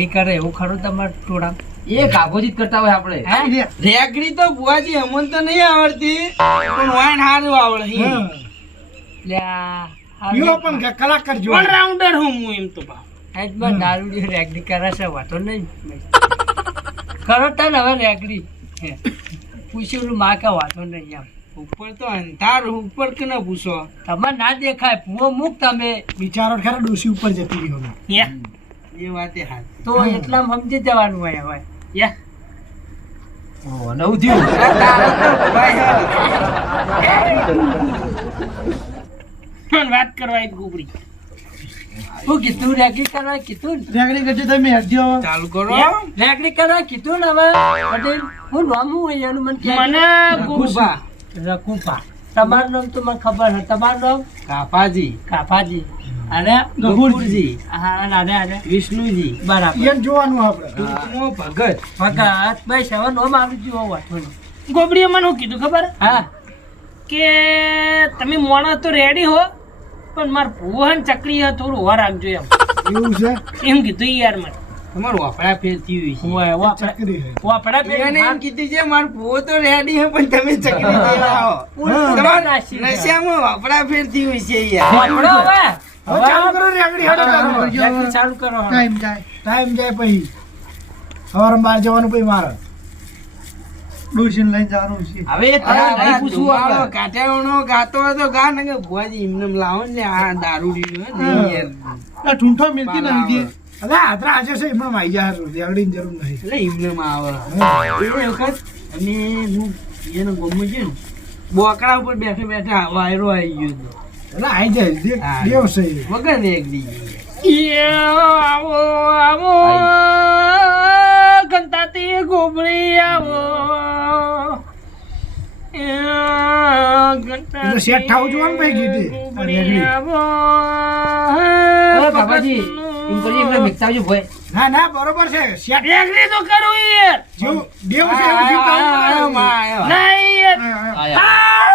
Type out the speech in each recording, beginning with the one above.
રેગડી કરે એવું ખરું તમારે ટોળા એ કાગોજી કરતા હોય આપણે. રેગડી તો બુઆજી અમન તો નહીં આવડતી પણ વાઈન હારું આવડે યો પણ કલાકાર જો ઓલરાઉન્ડર હું એમ તો બા આજમાં દારૂડી રેગડી કરે છે વાતો નહીં કરો તાર હવે રેગડી પૂછ્યું માં કે વાતો નહીં એમ ઉપર તો અંધાર ઉપર કે ન પૂછો તમારે ના દેખાય ભૂવો મૂક તમે વિચારો ખરા ડોસી ઉપર જતી રહ્યો એ વાતે હાલ તો એટલા સમજી જવાનું હોય હવે નવું થયું. વાત કરવા એક ગોબરી હું કીધું રેગડી કરવા કીધું ને? રેગડી કરજો તમે હેડજો ચાલુ કરો રેગડી કરવા કીધું ને હવે પટેલ હું નામ હોય એનું મને કહે. મને ગોબા રકુપા તમારું નામ તો મને ખબર છે તમારું નામ કાપાજી કાફાજી અને ગફુરજી હા અને અરે વિષ્ણુજી બરાબર એમ જોવાનું આપણે ટૂંકમાં ભગત ભગત ભાઈ સેવન નામ આવી ગયું વાતો ગોબરીએ મને શું કીધું ખબર હા કે તમે મોણા તો રેડી હો પણ માર ભુવન ચકડી થોડું વાર રાખજો એમ એવું છે એમ કીધું યાર મને તમારું વાપરા ફેર થયું છે હોય ચકરી છે વાપડા એને એમ કીધું છે માર ભુવો તો રેડી હે પણ તમે ચકડી દેવા આવો નશામાં વાપરા ફેર થયું છે યાર વાપડો હવે હવે ચાલુ કરો રેગડી હેડો ચાલુ કરજો રેગડી ચાલુ કરો હવે. ટાઈમ જાય પછી સવારમાં બહાર જવાનું પછી મારે ડોસીને લઈને જવાનું છે હવે એ તમારે નહીં પૂછવું આપણે. કાઠિયાવાડનો ગાતો હોય તો ગા ને કે ભુવાજી એમને એમ લાવો ને આ દારૂડીનું હે ને યાર. આ ઠૂંઠો મિલતી ના લીધી અરે આદરા આજે છે એમણે માઈ જાય રેગડીની જરૂર નહીં એટલે એમને એમ આવે એ વખત અને હું એનો ગમો છે ને બોકડા ઉપર બેઠા બેઠા વાયરો આવી ગયો હતો એટલે આઈ જાય દેવ છે એ. વગર ને એક દી આવો આવો ગંતાતી ગોબરી આવો એટલે સેટ થાવું જોવાનું ભાઈ કીધી રેગડી હવે બાબાજી એમ કરી એમને મિક્સ આવજો ભાઈ. ના ના બરોબર છે સેટ રેગડી તો કરું યાર જેવું દેવ છે એવું જીવ કરવું. નહીં યાર આયા.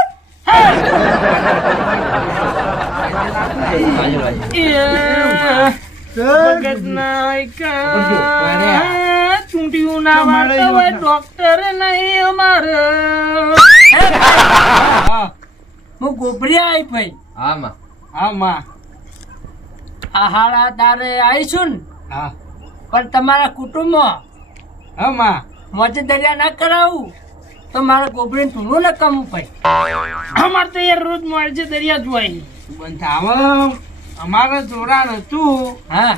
બાજુ બાજુ. ભગત ના ચૂંટ્યું ના વાળતો હોય ડોક્ટર નહીં અમારે હું ગોબરી આવી ભાઈ હા માં. હા માં આ હાડા તારે આવીશું ને હા પણ તમારા કુટુંબમાં હા માં મોજે દરિયા ના કરાવું તો મારા ગોબરીને ધૂણું ન કમવું ભાઈ અમારે તો યાર રોજ મળજે દરિયા જોવાય બંધ થાવ અમારે જોડાણ હતું હા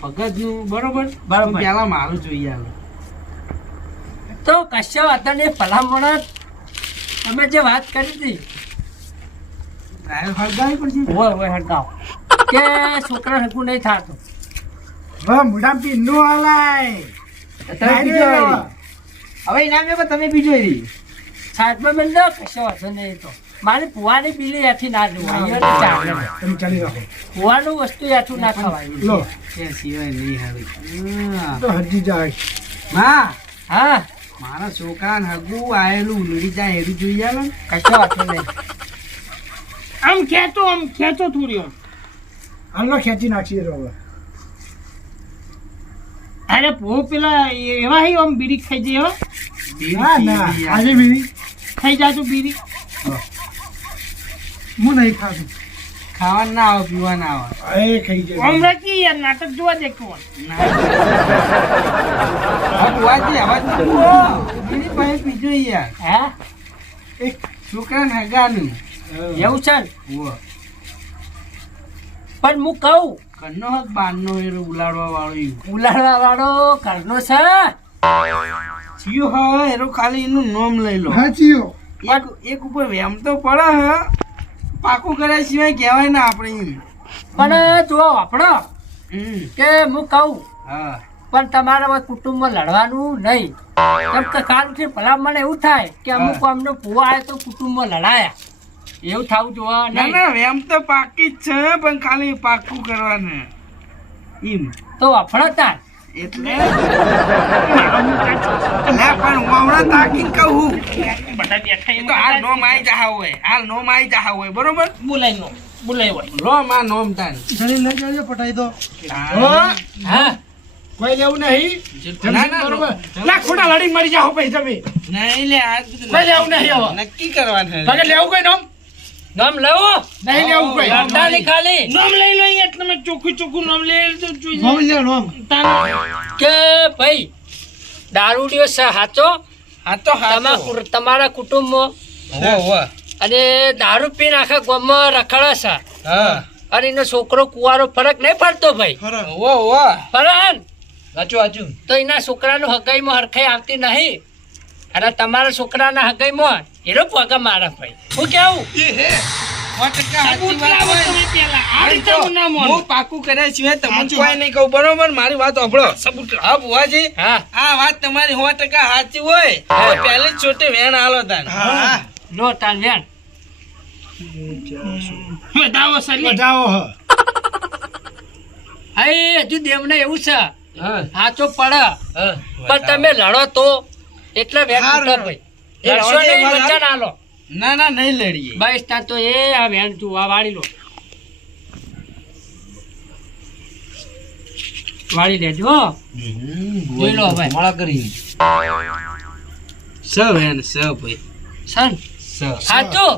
ભગત નું બરોબર બરોબર. પેલા મારું જોઈએ આવે તો કશો હતા ને ભલામણ તમે જે વાત કરી હતી હળગાવી પડશે હોય હડકાવ કે છોકરા હરકું નહીં થતું હવે મોઢામાં પીનું હલાય તમે બીજો આવી. હવે ઇનામ એ પણ તમે બીજો આવી. સાહેબમાં મેં લો કશો વાંધો નહીં તો મારી ભુવાની બિલી યાથી ના જોવાય ચાલે તમે ચાલી રાખો ભુવાનું વસ્તુ યાથું ના ખવાય લો એ સિવાય નહીં હવે તો હજી જાય માં હા મારા છોકરાને હગું આયેલું ઉલડી જાય એવી જોઈએ આવે ને કશો વાંધો નહીં આમ ખેંચો થોડી આમ હાલો ખેંચી નાખીએ હવે અરે ભો પેલા એવા હી આમ બીડી ખાઈ જાય ના ના આજે બી ખાઈ જાજો બીડી હું નહીં ખાધું ખાવા ના આવે પીવા ના આવે એ ખાઈ જાય હમણાં કી યાર નાટક જોવા દે કોણ બીડી પાસે પીજો યાર હે છોકરાને હગાનું એવું છે ને ઉવ્વ. પણ હું કહું ઘરનો હક બહારનો એ ઉલાડવા વાળો ઈ. ઉલાડવા વાળો ઘરનો છે જીઓ હા એનો ખાલી એનું નામ લઈ લો હાચીઓ એક ઉપર વેમ તો પડે હ પાકું કર્યા સિવાય કહેવાય ના આપણે એમ પણ જુઓ આપણો કે હું કહું હા પણ તમારા કુટુંબમાં લડવાનું નહીં કેમ કે કાલથી ભલા મને એવું થાય કે અમુક અમને ભૂવા આવે તો કુટુંબમાં લડાયા એવું થવું જોવા ના નહીં ના વેમ તો પાકી જ છે પણ ખાલી પાકું કરવાનું એમ તો અફળતા એટલે અલ્યા પણ હું હમણાં તાકીને કહું બધા બેઠા એ તો હાલ નોમ આવી જા હોય બરોબર બોલાય હોય લો માં નોમ તાન જણી લઈ જજો પટાઈ દો હા કોઈ લેવું નહીં ના, ના, બરોબર ના. લા ખોટા લડી મરી જાઓ પછી તમે નહીં લે આજ બધું કોઈ લેવું નહીં હવે નક્કી કરવાનું ભલે લેવું કોઈ નામ નામ લેવો નહીં લેવું કોઈ નામદાની ખાલી નામ લઈ લો યાર તમે ચોખ્ખું નામ લઈ લેજો જોઈ નામ લે નામ કે ભાઈ દારૂડિયો છે સાચો આ તો હાચો. તમારા કુટુંબમાં હો અને દારૂ પીને આખા ગામમાં રખડે છે હા અને એનો છોકરો કુવારો ફરક નહીં પડતો ભાઈ હો ફરક સાચું તો એના છોકરાનું હગાઈમાં હરખાઈ આવતી નહીં અને તમારા છોકરાના હગાઈમાં એનો પગા મારે ભાઈ હું કેવું હું પાકું કર્યા સિવાય તમને કોઈ નહીં કહું બરોબર મારી વાત સાંભળો હા ભુવાજી હા આ વાત તમારી 100% સાચી હોય તો પહેલી જ છોટે વેણ આલો તાન લો તાન વેણ બતાવો બધાઓ હ હા હજુ દેવને એવું છે હા સાચો પડે પણ તમે લડો તો એટલે વેણ તૂટે ભાઈ એ લડશો લડો નહીં, એ વાત વચન આલો ના નહીં લડીએ બસ ત્યાં તો એ આ વેણ તું વાળી લો વાળી લેજો હો. જોઈ લો હવે સ વેણ સ ભાઈ સન સ સાચું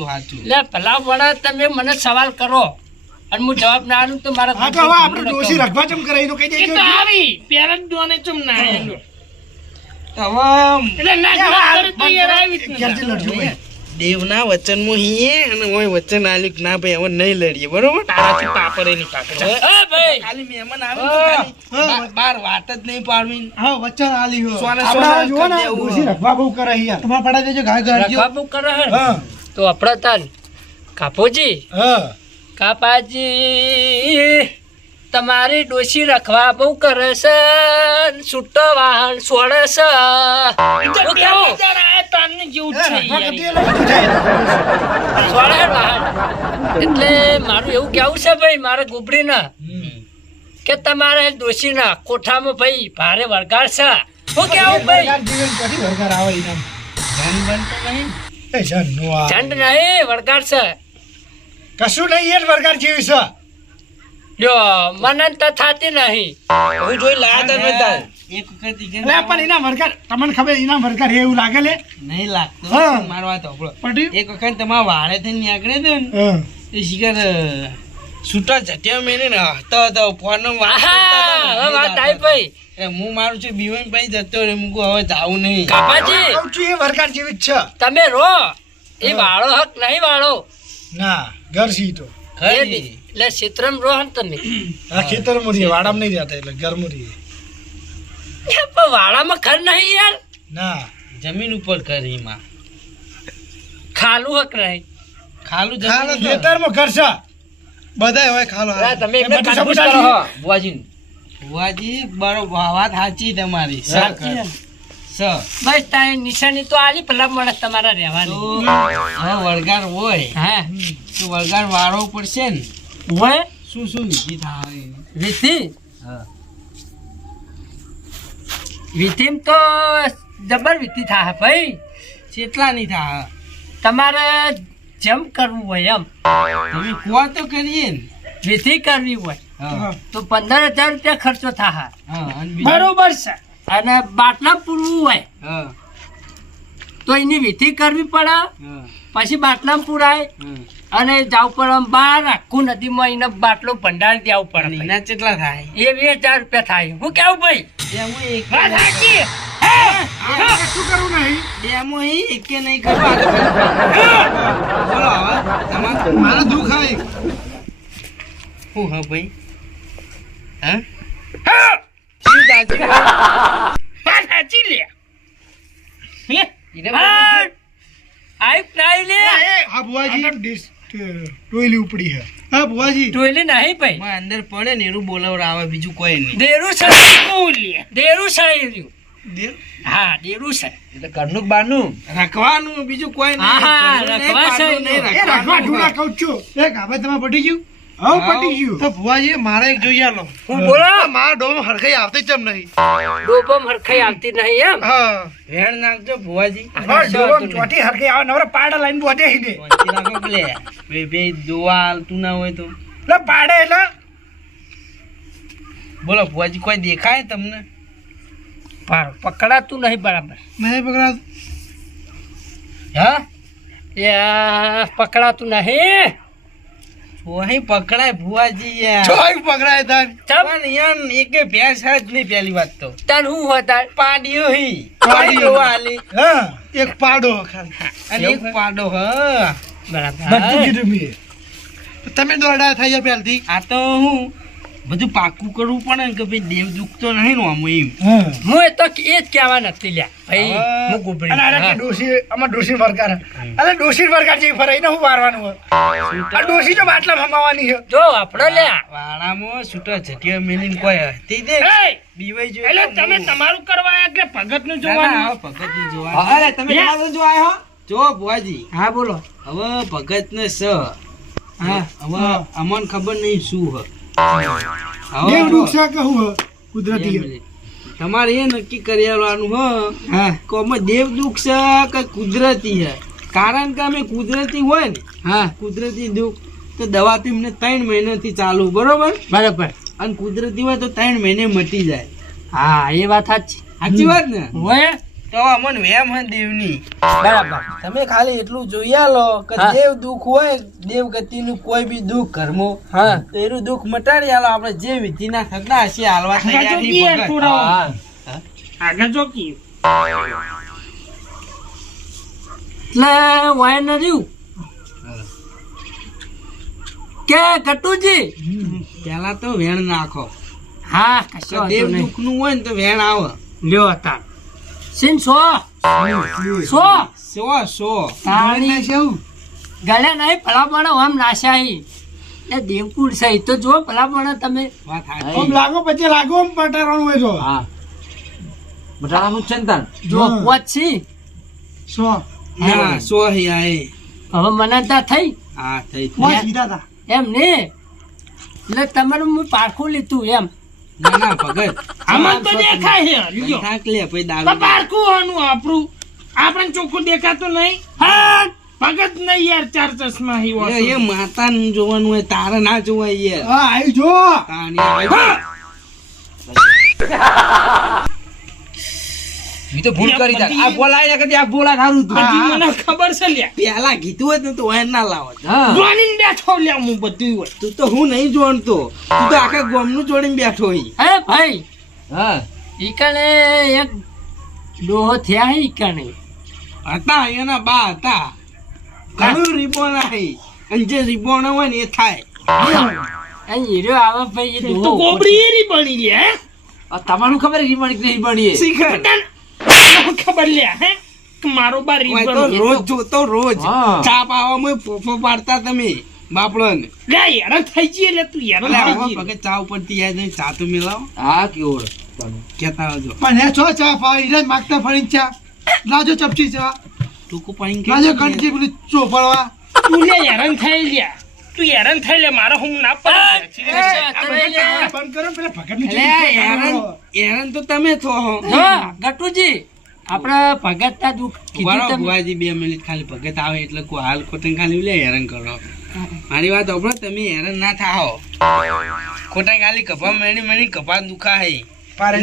સાચું લે ભલા વડા તમે મને સવાલ કરો અને હું જવાબ ના આલું તો મારા હા તો હવે આપણે ડોશી રખવા ચમ કરાવી તો કહી એ દેજો તો આવી પેલા જ દોને ચમ ના આયેલો. હવે એટલે ના જવાબ કરે તો યાર આવી જ નહીં. ક્યારથી લડજો ભાઈ દેવના વચનમાં હીએ અને ઓય વચન આલ્યું કે ના ભાઈ હવે નહીં લડીએ બરોબર તારાથી પાપરે નહીં પાકે હા ભાઈ ખાલી મહેમાન આવે તો ખાલી બાર વાત જ નહીં પાડવી હા વચ્ચે આલી હો સોને આપણે સોને જુઓ ને કરી દેવું. ડોશી રખવા બહુ કરે યાર તમારા પડા દેજો ઘા ઘર રખવા કરે હે હા તો આપડા તાન કાપોજી હા કાપાજી તમારી ડોશી રખવા બહુ કરે છે છૂટો વાહન છોડે છે હું કેવું? રખવા કરતી એટલે બધું થાય છોડે છે વાહન એટલે મારું એવું કેવું છે ભાઈ મારે ગુબડી ના કે તમારે ડોશી ના કોઠામાં ભાઈ ભારે વળગાડ છે હું કેવું ભાઈ વરગાર જીવન પછી વરગાર આવે ઈનામ એ જન્નો આ ઝંડ નહીં વળગાડ છે કશું નહીં એ જ વરગાર જેવી છે લ્યો મને તો થાતી નહીં હું જોઈ લાયા તા મેં તાર. એક વખત ઈ એટલે પણ એના વરગાર તમને ખબર એના વરગાર એવું લાગે લે નહીં લાગતો હા. મારો વાત સાંભળો. પટ્યું એક વખત તમારા વાળે થઈને નીકળે તો ને હા એ શિકાર છૂટા જટ્યા મેને ને હતો ફોન આહા, હવે વાત આવી ભાઈ હું મારું છું બીવન ભાઈ જતો રે મૂકું હવે જાવું નહીં કાપાજી કહું છું એ વરગાર જેવી જ છે તમે રો એ વાળો હક નહીં વાળો ના ઘર સી તો ખરી. એટલે ક્ષેત્રમ રો હન તમે આ ખેતર મુરી વાડામાં નહીં જતા એટલે ઘર મુરી એ પણ વાળામાં ખર નહીં યાર ના જમીન ઉપર કરી માં ખાલું હક નહીં ખાલું ખાલો જમીન ખેતરમાં ઘર છે બધાય હોય ખાલો તમે એ બધું સપોર્ટ આલી. બુવાજી બરોબર વાત સાચી તમારી સાચી ને? બસ તારી નિશાની તો આલી પેલા મળે તમારા તો રહેવાની હવે વળગાર હોય હા તો વળગાર વાળવો પડશે ને હોય શું વિધિ થાય વિધિ હા વિધિમ તો જબર વિધિ થાય ભાઈ કેટલા નહીં થાય તમારે જેમ કરવું હોય એમ તમે કહો તો કરીએ ને વિધિ કરવી હોય હા તો 15,000 રૂપિયા ખર્ચો થાય હા અને બીજું? બરોબર છે અને બાટલા પૂરવું હોય હા તો એની વિધિ કરવી પડે હા પછી બાટલામાં પૂરાય હા અને જાવું પડે આમ બહાર આખું નદીમાં એને બાટલો ભંડારી દેવું અને પડે એના કેટલા થાય એ 2,000 રૂપિયા થાય હું કેવું ભાઈ એમાં એક વાત સાચી. શું કરવું નહીં એમાં એકે નહીં કરવા બોલો હવે તમારે મારે દુઃખ આવે શું હા ભાઈ હા શું સાચું? વાત સાચી લે હે? હા. આઈ નાઈ લે હા બુવાજી ટોયલી ઉપડી હે હા બુવાજી ટોયલી નહીં ભાઈ માં અંદર પડે ને એનું બોલાવડાવે બીજું કોઈ નહીં દેરું છે દેરું છે હા દેરું છે એટલે ઘરનું બારનું રખવાનું બીજું કોઈ નહીં આહા, ઘરનું નહીં, રખવા છે બહારનું નહીં, નહીં. એ રખવા રખવાનું ઢૂંઢા કહું છું એ ગાભા તમે પટી ગયું હા પટી ગયું તો બુવાજી મારે એક જોઈએ આલો હું બોલો મારા ડોમ હરખાઈ આવતી ચમ નહીં ડોબમ હરખાઈ આવતી નહીં એમ હા વેણ નાખજો ભુવાજી હા ડોમ ચોટી હરખાઈ આવે નવરા પાડા લાઈન બોધે હિને પહોંચી નાખો પેલે. બે બે દોવા હાલતું ના હોય તો એટલે પાડે એટલે બોલો ભુવાજી કોઈ દેખાય તમને? પકડાતું નહીં બરાબર. નહીં પકડા હા એ પકડાતું નહીં. વહી પકડાય ભુવાજી યાર. ચોઈ પકડાય તાન પણ યાર એકે ભેંસ જ નહીં પહેલી વાત તો. તન હું હતા પાડ્યો હી. પાડ્યો. વાલી. હા એક પાડો ખાલી અને એક પાડો હા. બરાબર. બધું કીધું મેં તમે દોડા થઈ ગયા પહેલથી આ તો હું બધું પાકું કરવું પડે ને કે ભાઈ દેવ દુઃખ તો નહીં નો આમ એમ. હા હું એ તો એ જ કહેવા નથી લ્યા ભાઈ. હા. હું ગુબડી. અને આને કે ડોશી અમાર ડોશી વરકાર અરે ડોશી વરકાર જે ફરાઈને હું મારવાનું હોય આ ડોશી જો બાટલા ભમાવાની છે જો આપણો લ્યા. વાળામાં છૂટો છટીયો મેલીને કોઈ હતી દે બીવાઈ જોઈ. એટલે તમે તમારું કરવા આવ્યા કે ભગત નું ના, ના, હવે ભગતનું જોવાનું. અરે તમે તમારું જો આયો જો ભુવાજી હા બોલો. હવે ભગત ને સ હા. હવે અમને ખબર નહીં શું હ. દેવ હવે દુઃખ છે કે હું કુદરતી છે? તમારે એ નક્કી કરી આવવાનું હ હા કે અમે દેવ દુઃખ છે કે કુદરતી છે. કારણ કે અમે કુદરતી હોય ને હા કુદરતી દુઃખ તો દવા તો એમને 3 મહિનાથી ચાલુ બરોબર. બરાબર. અને કુદરતી હોય તો 3 મહિને મટી જાય. હા એ વાત સાચી. સાચી વાત ને? હોય તો અમને વેમ હે દેવની. બરાબર. તમે ખાલી એટલું જોઈ આલો કે હા. દેવ દુઃખ હોય દેવ ગતિનું કોઈ બી દુઃખ ઘરમાં હા તો એનું દુઃખ મટાડી આલો. આપણે જે વિધિના થતા હશે હાલવા તૈયાર નહીં ભગત. હા. આગળ જો કી એટલે વાય ન રહ્યું કે કટુજી. પેલા તો વેણ નાખો. હા કશો દેવ વાંધો નહીં. દુઃખ નું હોય ને તો વેણ આવે. લ્યો હતા સિન સો તાણી છે એવું ગળે નહીં ભલામણો આમ નાશાઈ એ દેવકુળ છે ઈ તો જો ભલામણો તમે. વાત સાચી. આમ લાગો પછી લાગો આમ પટારવાનું હોય તો હા મટારાનું છે ને તાન જો હા. પહોંચી સો હા, સો હી આ એ. હવે મને તા થઈ હા, થઈ. મોય સીધા હતા એમ ને એટલે તમારું હું પારખું લીધું એમ. ના, ના, ભગત. આમાં તો દેખાય છે લ્યો. થાક લે, પછી દારૂ. પારખું હોનું આપણું આપણને ચોખ્ખું દેખાતું નહીં. હા ભગત નહીં યાર ચાર ચશ્મા હી લે, એ માતાનું જોવાનું હોય તારે ના જોવાય યાર. હા આવી જો તાણી આવે. મી તો ભૂલ કરી તાર આ બોલાય ને કદી આ બોલા થારું તું મને ખબર છે લ્યા. પેલા કીધું હોત ને તો વાય ના લાવત. હા જોડીને બેઠો લ્યા હું બધું હોય. તું તો હું નહીં જોણતો. તું તો આખા ગામનું જોડીને બેઠો હી. હે ભાઈ હા ઈકણે એક ડોહો થયા હે ઈકણે. હતા એના બા હતા. ઘણું રિબોન આહી. અને જે રિબોન હોય ને એ થાય. અહીં હીરો આવે ભાઈ એ ડોહો. ગોબરી બની લે હે? આ તમારું ખબર રીમાણી કે નહીં બની શીખર. ખબર લે હે કે મારો બા ઓય તો રીબન રોજ જોતો રોજ. હા. ચા પાવામાં ફોફો પાડતા તમે બાપડોને. લે યાર થઈ જઈએ એટલે તું યાર એટલે થઈ આવા જઈએ. પગે ચા ઉપરથી યાદ નહીં, ચા તો મિલાવો. હા કેવો કેતા આવજો. પણ હે છો ચા પાડી રે માગતા ફરીને ચા લાજો ચપચી ચા ટૂંકું પાણી લાજો કંઠી પેલી ચોપડવા તું લે હેરાન થઈ લ્યા તું હેરાન થઈ લે મારો હું ના પડે બંધ કરો પેલા ભગતની એટલે હેરાન તો તમે થો હો. હા ગટુજી આપણે ભગત તા દુઃખ કીધું બરાબર, તમે. ભુવાજી 2 મિનિટ ખાલી ભગત આવે એટલે કોઈ હાલ ખોટે ખાલી લે હેરાન કરો. મારી વાત સાંભળો, તમે હેરાન ના થાઓ. ખોટા ખાલી કપા મેણી મેણી કપા દુખા હે.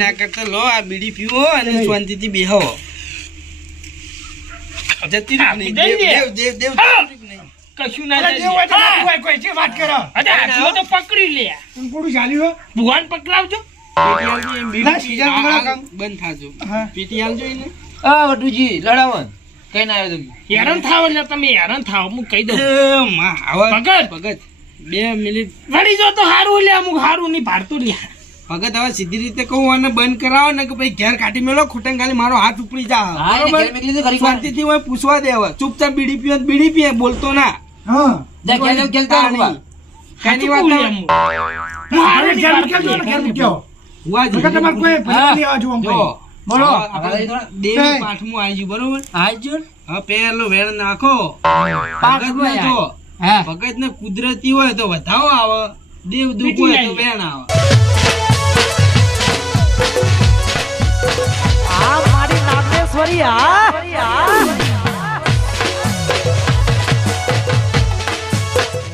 ના કરતા લો આ બીડી પીવો અને શાંતિથી બેહો. જતી રહી નહીં. દેવ દેવ દેવ દેવ. કશું ના અરે થાય દેવ હોય તો ના હોય, કોઈ જે વાત કરો અરે હાથમાં તો પકડી લે તને પોડું ચાલ્યું ભગવાન પકડાવજો પેટી આલજો, એમ બીડી ના, સીઝન આ- વગર આ કામ. બંધ થાજો. હા. પેટી આલજો એને. આ વટુજી લડાવન કઈ ના આવ્યો તું હેરાન થાવ એટલે તમે હેરાન થાવ હું કહી દઉં એ માં, આવા ભગત. ભગત 2 મિનિટ. વળી જો તો હારું લે અમુક હારું નહીં ભારતું લે ભગત હવે સીધી રીતે કહું અને બંધ કરાવો ને કે ભાઈ ઘેર કાઢી મેલો, ખોટે ખાલી મારો હાથ ઉપડી જા. હા એને ઘેર મેકલી તો ખરી વાર શાંતિથી હોય પૂછવા દે. હવે ચૂપચાપ બીડી પીએ તો બીડી પીએ, બોલતો ના. હા જા ઘેર ખેલતા રહું કાની વાત બોલે ના. અમુક. હું હારું નહીં ઘેર ભારતું મૂક્યો લે. ને ઘેર મૂક્યો ભુવાજી, ભગત તમારે કોઈ ભલા નહીં આવવા જોવા જો, બોલો આપણે દેવી પાઠમું આવી ગયું બરોબર. હાજર હવે પેલો વેણ નાખો. પાઠમું ભગતને જો, હા ભગત ને કુદરતી હોય તો વધાવો આવે, દેવ દુઃખ હોય તો વેણ આવે. આ મારી નાગેશ્વરી આ